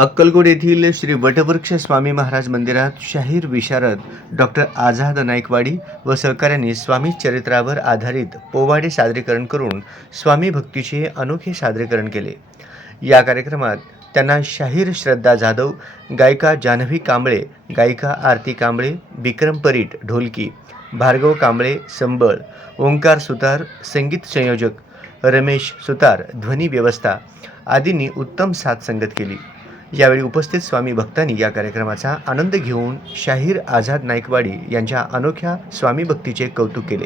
अक्कलकोट येथील श्री वटवृक्ष स्वामी महाराज मंदिरात शाहीर विशारद डॉक्टर आझाद नाईकवाडी व सहकाऱ्यांनी स्वामी चरित्रावर आधारित पोवाडे सादरीकरण करून स्वामी भक्तीचे अनोखे सादरीकरण केले। या कार्यक्रमात त्यांना शाहीर श्रद्धा जाधव, गायिका जान्हवी कांबळे, गायिका आरती कांबळे, विक्रम परीट ढोलकी, भार्गव कांबळे संबळ, ओंकार सुतार संगीत संयोजक, रमेश सुतार ध्वनी व्यवस्था आदींनी उत्तम साथ संगत केली। यावेळी उपस्थित स्वामी भक्तांनी या कार्यक्रमाचा आनंद घेऊन शाहीर आझाद नाईकवाडी यांच्या अनोख्या स्वामी भक्तीचे कौतुक केले।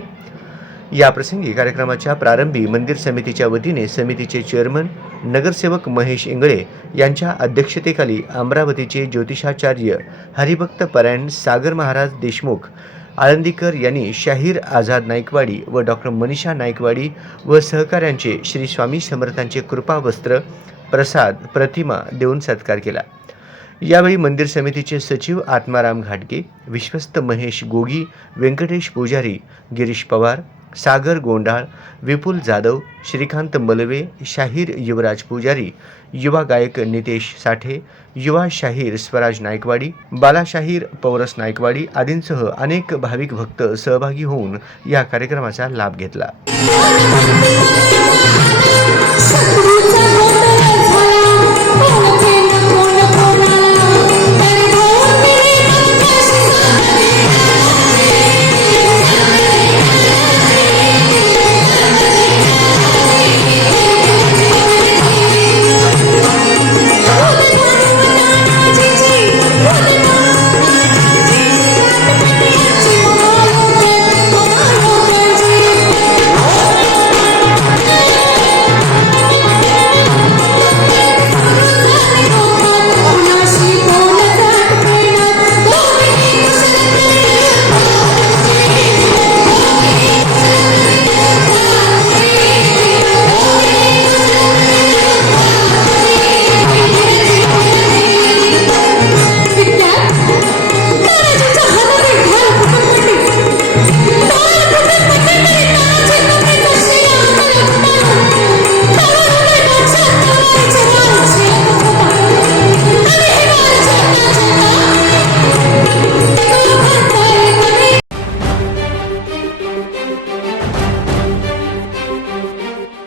या प्रसंगी कार्यक्रमाच्या प्रारंभी मंदिर समितीच्या वतीने समितीचे चेअरमन नगरसेवक महेश इंगळे यांच्या अध्यक्षतेखाली अमरावतीचे ज्योतिषाचार्य हरिभक्त परायण सागर महाराज देशमुख आळंदीकर यांनी शाहीर आझाद नाईकवाडी व डॉक्टर मनीषा नाईकवाडी व सहकाऱ्यांचे श्री स्वामी समर्थांचे कृपा वस्त्र प्रसाद प्रतिमा देऊन सत्कार केला। यावेळी मंदिर समितीचे सचिव आत्माराम घाटगे, विश्वस्त महेश गोगी, व्यंकटेश पुजारी, गिरीश पवार, सागर गोंडाळ, विपुल जाधव, श्रीकांत मलवे, शाहीर युवराज पुजारी, युवा गायक नितेश साठे, युवा शाहीर स्वराज नाईकवाडी, बाला शाहीर पौरस नाईकवाडी आदींसह अनेक भाविक भक्त सहभागी होऊन या कार्यक्रमाचा लाभ घेतला।